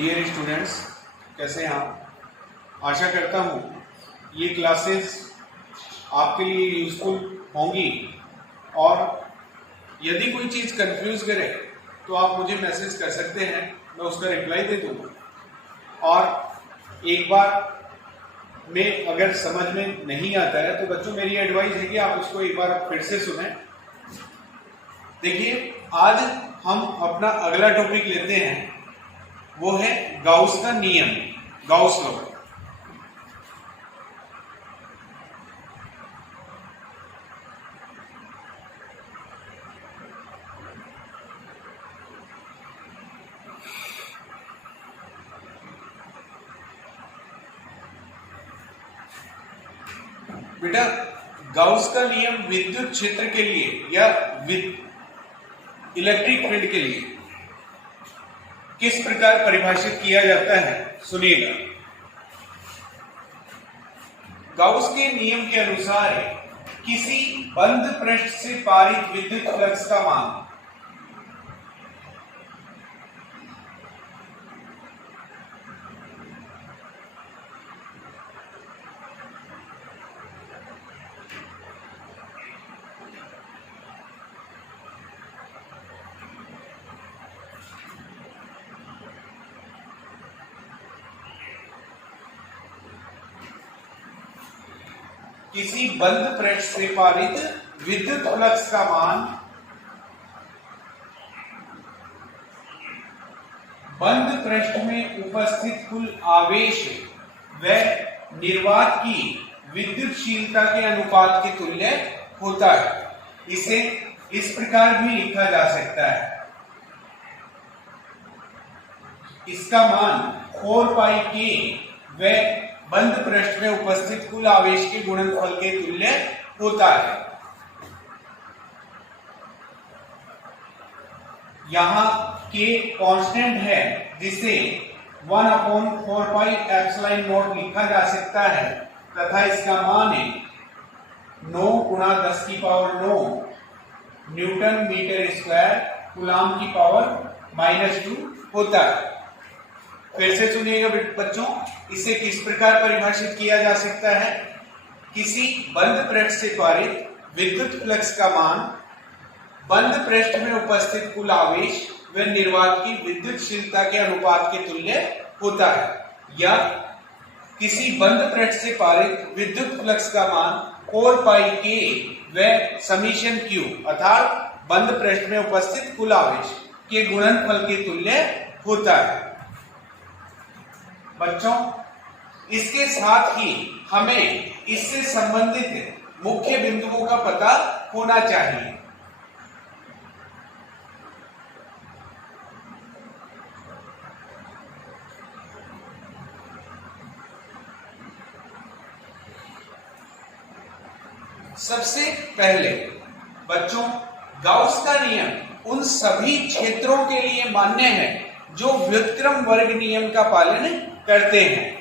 Dear students, कैसे हैं आप? आशा करता हूँ ये क्लासेस आपके लिए यूजफुल होंगी और यदि कोई चीज़ कंफ्यूज करे तो आप मुझे मैसेज कर सकते हैं, मैं उसका रिप्लाई दे दूँगा। और एक बार में अगर समझ में नहीं आता है तो बच्चों मेरी एडवाइस है कि आप उसको एक बार फिर से सुनें। देखिए, आज हम अपना अगला टॉपिक लेते हैं, वो है गाउस का नियम, गाउस लॉ। बेटा, गाउस का नियम विद्युत क्षेत्र के लिए या इलेक्ट्रिक फील्ड के लिए किस प्रकार परिभाषित किया जाता है, सुनिएगा। गाउस के नियम के अनुसार किसी बंद पृष्ठ से पारित विद्युत फ्लक्स का मान किसी बंद पृष्ठ से पारित विद्युत फ्लक्स का मान बंद पृष्ठ में उपस्थित कुल आवेश व निर्वात की विद्युतशीलता के अनुपात के तुल्य होता है। इसे इस प्रकार भी लिखा जा सकता है, इसका मान 4 पाई के व बंद पृष्ठ में उपस्थित कुल आवेश के गुणनफल के तुल्य होता है। यहां के कांस्टेंट है जिसे 1/4 पाई एप्सिलॉन नॉट लिखा जा सकता है तथा इसका मान है 9 × 10⁻⁹ न्यूटन मीटर स्क्वायर कूलम की पावर -2 होता है। फिर से सुनिएगा बच्चों, इसे किस प्रकार परिभाषित किया जा सकता है? किसी बंद पृष्ठ से पारित विद्युत फ्लक्स का मान बंद पृष्ठ में उपस्थित कुल आवेश व निर्वात की विद्युतशीलता के अनुपात के तुल्य होता है, या किसी बंद पृष्ठ से पारित विद्युत फ्लक्स का मान 4 पाई के व समीशन क्यू अर्थात बंद पृष्ठ में उपस्थित कुल आवेश के गुणनफल के तुल्य होता है। बच्चों, इसके साथ ही हमें इससे संबंधित मुख्य बिंदुओं का पता होना चाहिए। सबसे पहले बच्चों, गाउस का नियम उन सभी क्षेत्रों के लिए मान्य है जो व्युत्क्रम वर्ग नियम का पालन करते हैं।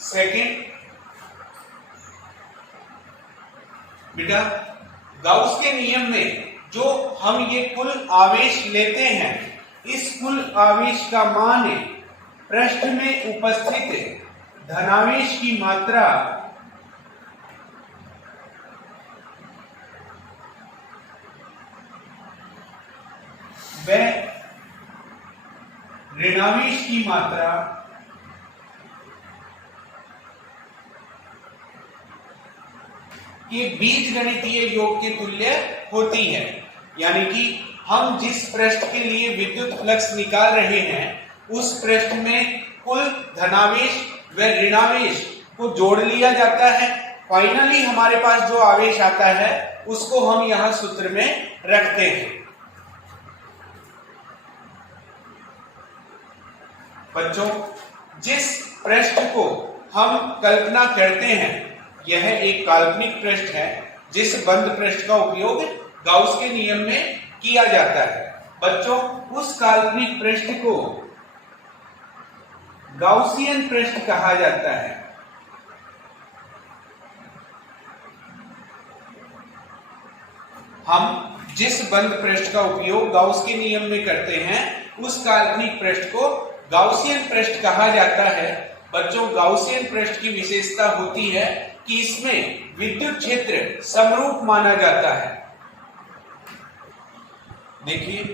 सेकेंड, बेटा, गाउस के नियम में जो हम ये कुल आवेश लेते हैं, इस कुल आवेश का मान पृष्ठ में उपस्थित धनावेश की मात्रा व ऋणावेश की मात्रा के बीजगणितीय योग के तुल्य होती है। यानी कि हम जिस पृष्ठ के लिए विद्युत फ्लक्स निकाल रहे हैं, उस पृष्ठ में कुल धनावेश व ऋणावेश को जोड़ लिया जाता है। फाइनली हमारे पास जो आवेश आता है उसको हम यहां सूत्र में रखते हैं। बच्चों, जिस पृष्ठ को हम कल्पना करते हैं यह एक काल्पनिक पृष्ठ है जिस बंद पृष्ठ का उपयोग गाउस के नियम में किया जाता है। बच्चों, उस काल्पनिक पृष्ठ को गाउसियन पृष्ठ कहा जाता है। हम जिस बंद पृष्ठ का उपयोग गाउस के नियम में करते हैं उस काल्पनिक पृष्ठ को गाउसियन पृष्ठ कहा जाता है। बच्चों, गाउसियन पृष्ठ की विशेषता होती है कि इसमें विद्युत क्षेत्र समरूप माना जाता है। देखिए,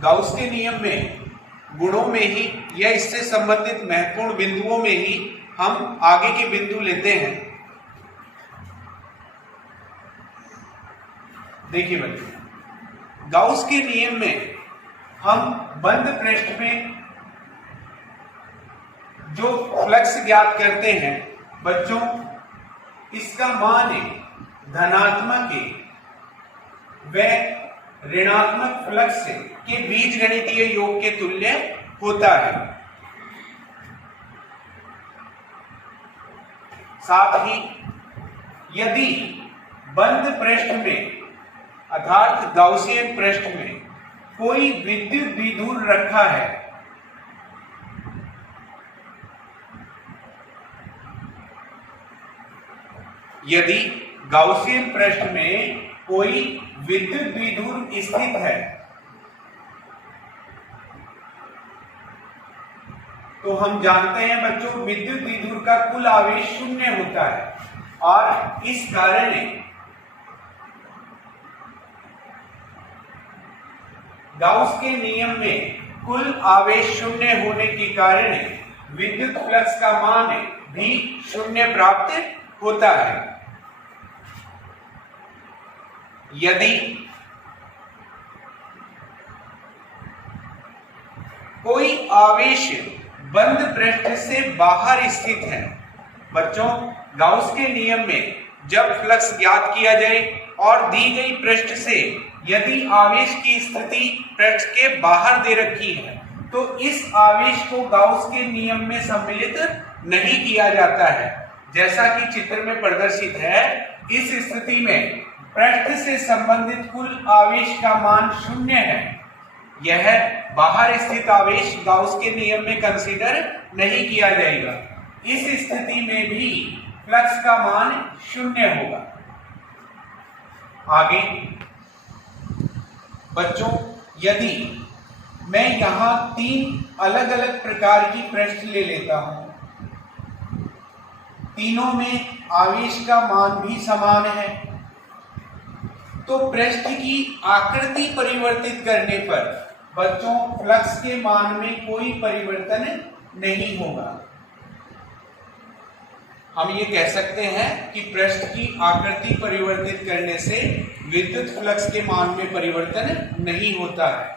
गाउस के नियम में गुणों में ही या इससे संबंधित महत्वपूर्ण बिंदुओं में ही हम आगे के बिंदु लेते हैं। देखिए बच्चों, गाउस के नियम में हम बंद पृष्ठ में जो फ्लक्स ज्ञात करते हैं बच्चों, इसका मान धनात्मक व ऋणात्मक फ्लक्स के बीजगणितीय योग के तुल्य होता है। साथ ही यदि बंद पृष्ठ में अर्थात गाउसियन पृष्ठ में कोई विद्युत द्विध्रुव रखा है यदि गाउसियन पृष्ठ में कोई विद्युत द्विध्रुव स्थित है तो हम जानते हैं बच्चों विद्युत द्विध्रुव का कुल आवेश शून्य होता है और इस कारण गाउस के नियम में कुल आवेश शून्य होने के कारण विद्युत फ्लक्स का मान भी शून्य प्राप्त होता है। यदि कोई आवेश बंद पृष्ठ से बाहर स्थित है, बच्चों गाउस के नियम में जब फ्लक्स ज्ञात किया जाए और दी गई पृष्ठ से यदि आवेश की स्थिति पृष्ठ के बाहर दे रखी है तो इस आवेश को गाउस के नियम में सम्मिलित नहीं किया जाता है। जैसा कि चित्र में प्रदर्शित है, इस स्थिति में पृष्ठ से संबंधित कुल आवेश का मान शून्य है। यह बाहर स्थित आवेश गाउस के नियम में कंसीडर नहीं किया जाएगा। इस स्थिति में भी फ्लक्स का मान शून्य होगा। आगे बच्चों, यदि मैं यहां 3 अलग अलग प्रकार की पृष्ठ ले लेता हूं, तीनों में आवेश का मान भी समान है, तो पृष्ठ की आकृति परिवर्तित करने पर बच्चों फ्लक्स के मान में कोई परिवर्तन नहीं होगा। हम ये कह सकते हैं कि पृष्ठ की आकृति परिवर्तित करने से विद्युत फ्लक्स के मान में परिवर्तन नहीं होता है।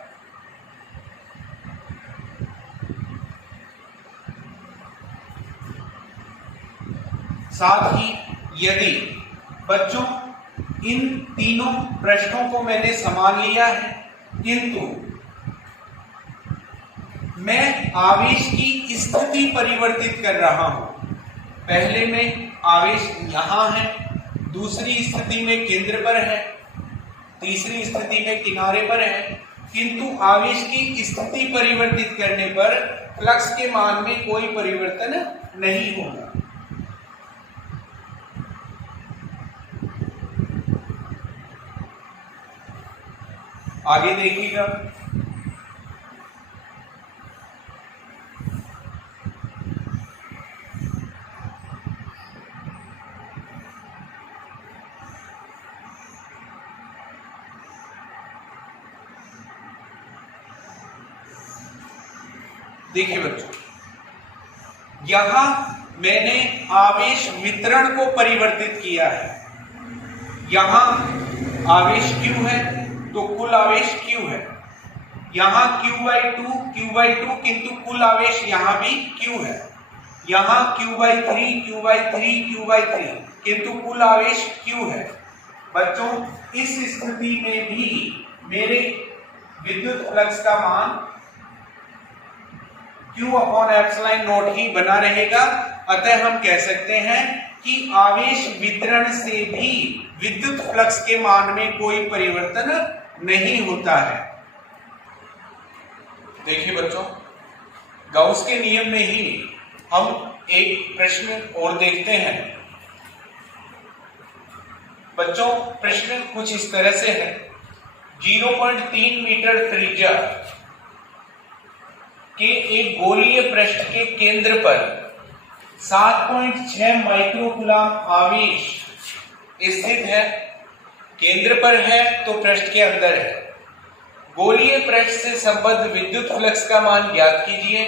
साथ ही यदि बच्चों इन तीनों पृष्ठों को मैंने समान लिया है किंतु मैं आवेश की स्थिति परिवर्तित कर रहा हूं, पहले में आवेश यहां है, दूसरी स्थिति में केंद्र पर है, तीसरी स्थिति में किनारे पर है, किंतु आवेश की स्थिति परिवर्तित करने पर फ्लक्स के मान में कोई परिवर्तन नहीं होगा। आगे देखिएगा, देखिए बच्चों, यहां मैंने आवेश वितरण को परिवर्तित किया है। यहां आवेश Q है तो कुल आवेश Q है, यहां Q/2 किंतु कुल आवेश यहां भी Q है। यहाँ Q/3 Q/3 Q/3, किंतु कुल आवेश Q है। बच्चों इस स्थिति में भी मेरे विद्युत फ्लक्स का मान Q/ε0 ही बना रहेगा। अतः हम कह सकते हैं कि आवेश वितरण से भी विद्युत फ्लक्स के मान में कोई परिवर्तन नहीं होता है। देखिए बच्चों, गाउस के नियम में ही हम एक प्रश्न और देखते हैं। बच्चों प्रश्न कुछ इस तरह से है, 0.3 मीटर त्रिज्या के एक गोलीय पृष्ठ के केंद्र पर 7.6 माइक्रोकूलम आवेश स्थित है। केंद्र पर है तो पृष्ठ के अंदर है। गोलीय पृष्ठ से संबद्ध विद्युत फ्लक्स का मान ज्ञात कीजिए।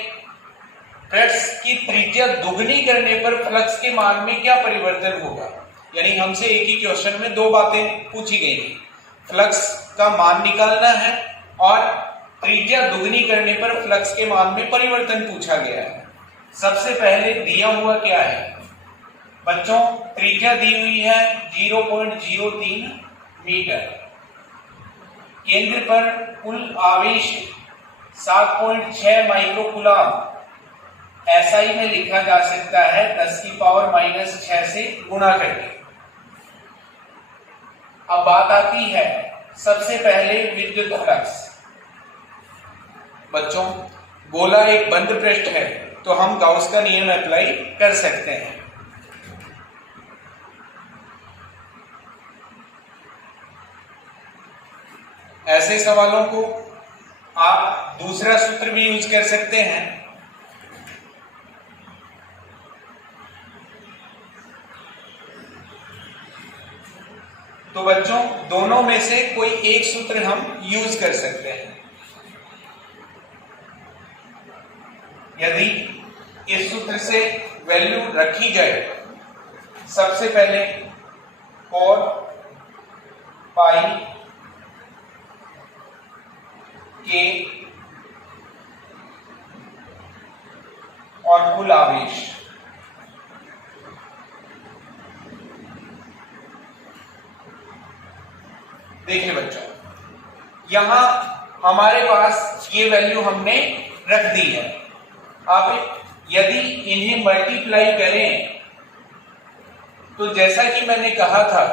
पृष्ठ की त्रिज्या दुगनी करने पर फ्लक्स के मान में क्या परिवर्तन होगा। यानी हमसे एक ही क्वेश्चन में दो बातें पूछी गई थी, फ्लक्स का मान निकालना है और त्रिज्या दुगनी करने पर फ्लक्स के मान में परिवर्तन पूछा गया है। सबसे पहले दिया हुआ क्या है बच्चों, त्रिज्या दी हुई है 0.03 मीटर, केंद्र पर कुल आवेश 7.6 माइक्रोकूलम SI में लिखा जा सकता है 10⁻⁻6 से गुणा करके। अब बात आती है सबसे पहले विद्युत फ्लक्स। बच्चों गोला एक बंद पृष्ठ है तो हम गाउस का नियम अप्लाई कर सकते हैं। ऐसे सवालों को आप दूसरा सूत्र भी यूज कर सकते हैं। तो बच्चों दोनों में से कोई एक सूत्र हम यूज कर सकते हैं। यदि इस सूत्र से वैल्यू रखी जाए, सबसे पहले 4 पाई के और कुल आवेश, देखिए बच्चों यहां हमारे पास ये वैल्यू हमने रख दी है। आप यदि इन्हें मल्टीप्लाई करें तो जैसा कि मैंने कहा था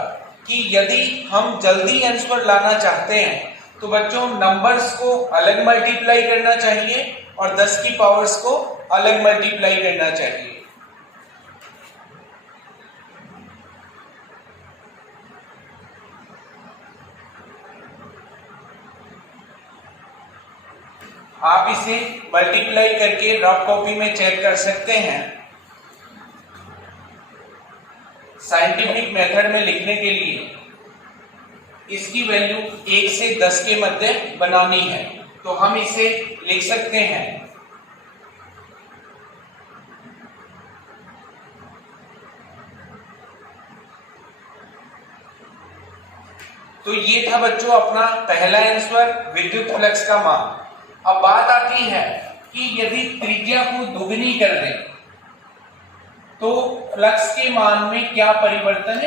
कि यदि हम जल्दी आंसर लाना चाहते हैं तो बच्चों नंबर्स को अलग मल्टीप्लाई करना चाहिए और 10 की पावर्स को अलग मल्टीप्लाई करना चाहिए। आप इसे मल्टीप्लाई करके रफ कॉपी में चेक कर सकते हैं। साइंटिफिक मेथड में लिखने के लिए इसकी वैल्यू 1 से 10 के मध्य बनानी है, तो हम इसे लिख सकते हैं तो ये था बच्चों अपना पहला आंसर, विद्युत फ्लक्स का मान। अब बात आती है कि यदि त्रिज्या को दुगनी कर दें तो फ्लक्स के मान में क्या परिवर्तन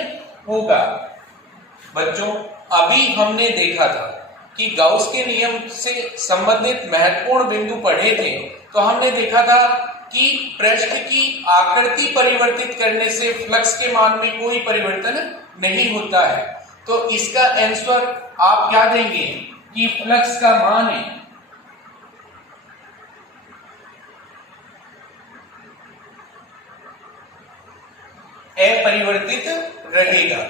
होगा। बच्चों अभी हमने देखा था कि गाउस के नियम से संबंधित महत्वपूर्ण बिंदु पढ़े थे, तो हमने देखा था कि पृष्ठ की आकृति परिवर्तित करने से फ्लक्स के मान में कोई परिवर्तन नहीं होता है। तो इसका आंसर आप क्या देंगे कि फ्लक्स का मान अपरिवर्तित रहेगा।